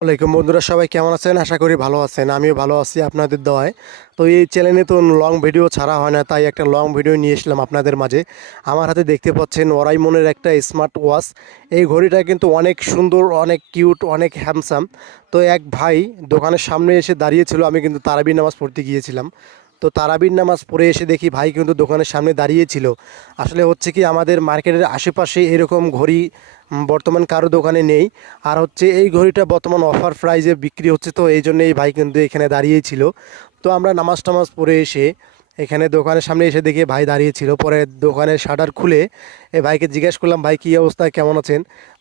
ওয়ালাইকুম বন্ধুরা, সবাই কেমন আছেন? আশা করি ভালো আছেন। আমিও ভালো আছি আপনাদের দোয়ায়। তো এই চ্যানেলে তো লং ভিডিও ছাড়া হয় না, তাই একটা লং ভিডিও নিয়ে এসলাম আপনাদের মাঝে। আমার হাতে দেখতে পাচ্ছেন ওরাইমনের একটা স্মার্ট ওয়াচ। এই ঘড়িটা কিন্তু অনেক সুন্দর, অনেক কিউট, অনেক হ্যান্ডসাম। তো এক ভাই দোকানের সামনে এসে দাঁড়িয়েছিল, আমি কিন্তু তারাবির নামাজ পড়তে গিয়েছিলাম। তো তারাবির নামাজ পড়ে এসে দেখি ভাই কিন্তু দোকানের সামনে দাঁড়িয়েছিল। আসলে হচ্ছে কি, আমাদের মার্কেটের আশেপাশে এরকম ঘড়ি বর্তমান কারো দোকানে নেই। আর হচ্ছে এই ঘড়িটা বর্তমান অফার প্রাইজে বিক্রি হচ্ছে, তো এই জন্য এই ভাই কিন্তু এখানে দাঁড়িয়েছিল। তো আমরা নামাজ টামাজ পড়ে এসে এখানে দোকানের সামনে এসে দেখি ভাই দাঁড়িয়েছিল। পরে দোকানের শাটার খুলে এই ভাইকে জিজ্ঞেস করলাম, ভাই কী অবস্থা, কেমন আছেন?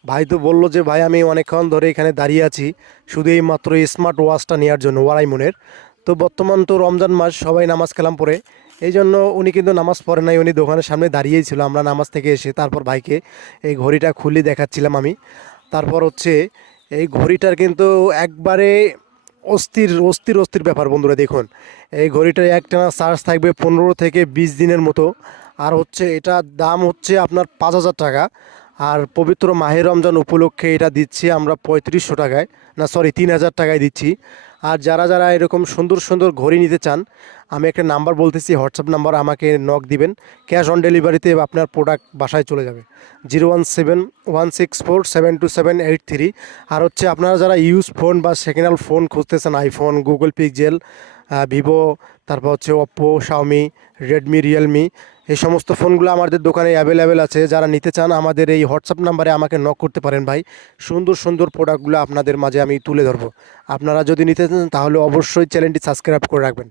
ভাই তো বললো যে, ভাই আমি অনেকক্ষণ ধরে এখানে দাঁড়িয়ে আছি শুধু এই মাত্র স্মার্ট ওয়াচটা নেওয়ার জন্য, ওয়ারাইমনের। তো বর্তমান তো রমজান মাস, সবাই নামাজ কালাম পড়ে, এই জন্য উনি কিন্তু নামাজ পড়ে নাই, উনি দোকানের সামনে দাঁড়িয়েই ছিল। আমরা নামাজ থেকে এসে তারপর ভাইকে এই ঘড়িটা খুলে দেখাচ্ছিলাম আমি। তারপর হচ্ছে এই ঘড়িটার কিন্তু একবারে অস্থির অস্থির অস্থির ব্যাপার বন্ধুরা, দেখুন। এই ঘড়িটার একটানা চার্জ থাকবে 15 থেকে 20 দিনের মতো। আর হচ্ছে এটার দাম হচ্ছে আপনার 5,000 টাকা। আর পবিত্র মাহে রমজান উপলক্ষে এটা দিচ্ছি আমরা 3500 টাকায়, না সরি 3,000 টাকায় দিচ্ছি। আর যারা যারা এরকম সুন্দর সুন্দর ঘড়ি নিতে চান, আমি একটা নাম্বার বলতেছি, হোয়াটসঅ্যাপ নাম্বার, আমাকে নক দিবেন। ক্যাশ অন ডেলিভারিতে আপনার প্রোডাক্ট বাসায় চলে যাবে। 01716472783। আর হচ্ছে আপনারা যারা ইউজ ফোন বা সেকেন্ড হ্যান্ড ফোন খুঁজতেছেন, আইফোন, গুগল পিক্সেল, ভিভো, তারপর হচ্ছে ওপ্পো, শাওমি, রেডমি, রিয়েলমি, এই সমস্ত ফোনগুলো আমাদের দোকানে অ্যাভেলেবেল আছে। যারা নিতে চান আমাদের এই হোয়াটসঅ্যাপ নাম্বারে আমাকে নক করতে পারেন ভাই। সুন্দর সুন্দর প্রোডাক্টগুলো আপনাদের মাঝে আমি তুলে ধরবো। আপনারা যদি নিতে চান তাহলে অবশ্যই চ্যানেলটি সাবস্ক্রাইব করে রাখবেন।